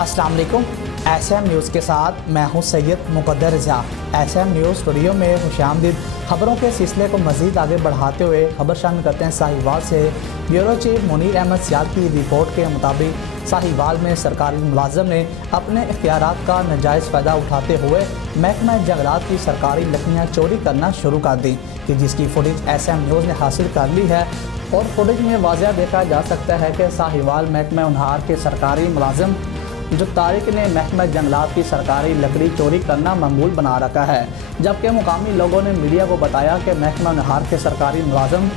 अस्सलाम वालेकुम। SM news के साथ मैं हूं सैयद मुक़द्दर रज़ा। SM न्यूज़ स्टूडियो में खुशामदीद। खबरों के सिलसिले को मज़ीद आगे बढ़ाते हुए खबर शामिल करते हैं साहिवाल से। ब्यूरो चीफ मुनीर अहमद सियाल की रिपोर्ट के मुताबिक साहिवाल में सरकारी मुलाजिम ने अपने इख्तियारात का नाजायज़ फ़ायदा उठाते हुए महकमा जंगलात की सरकारी लकड़ियाँ चोरी करना शुरू कर दी, कि जिसकी फुटेज SM न्यूज़ ने हासिल कर ली है। और फुटेज में वाज़ह देखा जा सकता है कि साहिवाल महकमा उनहार के सरकारी मुलाजिम जो तारिक ने महकमा जंगलात की सरकारी लकड़ी चोरी करना मामूल बना रखा है, जबकि मुकामी लोगों ने मीडिया को बताया कि महकमा उनहार के सरकारी मुलाजिम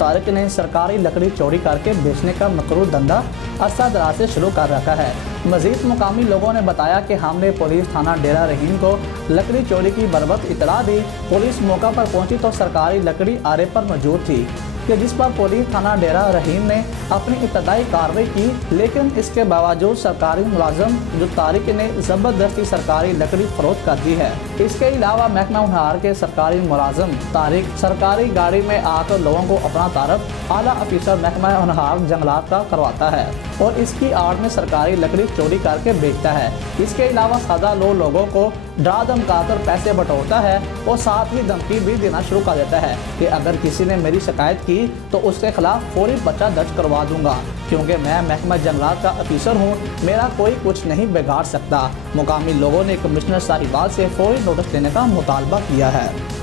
तारिक ने सरकारी लकड़ी चोरी करके बेचने का मकरूह धंधा अरसा दराज से शुरू कर रखा है। मज़ीद मुकामी लोगों ने बताया कि हमने पुलिस थाना डेरा रहीम को लकड़ी चोरी की बरबत इतला दी। पुलिस मौका पर पहुंची तो सरकारी लकड़ी आरे पर मौजूद थी, कि जिस पर पुलिस थाना डेरा रहीम ने अपनी इब्तदाई कार्रवाई की, लेकिन इसके बावजूद सरकारी मुलाजिम जो तारिक ने ज़बरदस्ती सरकारी लकड़ी फरोख्त कर दी है। इसके अलावा महकमा उनहार के सरकारी मुलाजिम तारिक सरकारी गाड़ी में आकर लोगों को अपना तारफ आला अफीसर महकमा उनहार जंगलात का करवाता है और इसकी आड़ में सरकारी लकड़ी चोरी करके बेचता है। इसके अलावा सादा लोगों को डरा धमकाकर पैसे बटोरता है और साथ ही धमकी भी देना शुरू कर देता है कि अगर किसी ने मेरी शिकायत की तो उसके खिलाफ फौरी पर्चा दर्ज करवा दूंगा, क्योंकि मैं महकमा जंगलात का अफीसर हूँ, मेरा कोई कुछ नहीं बिगाड़ सकता। मुकामी लोगों ने कमिश्नर साहिवाल से फौरी नोटिस देने का मुतालबा किया है।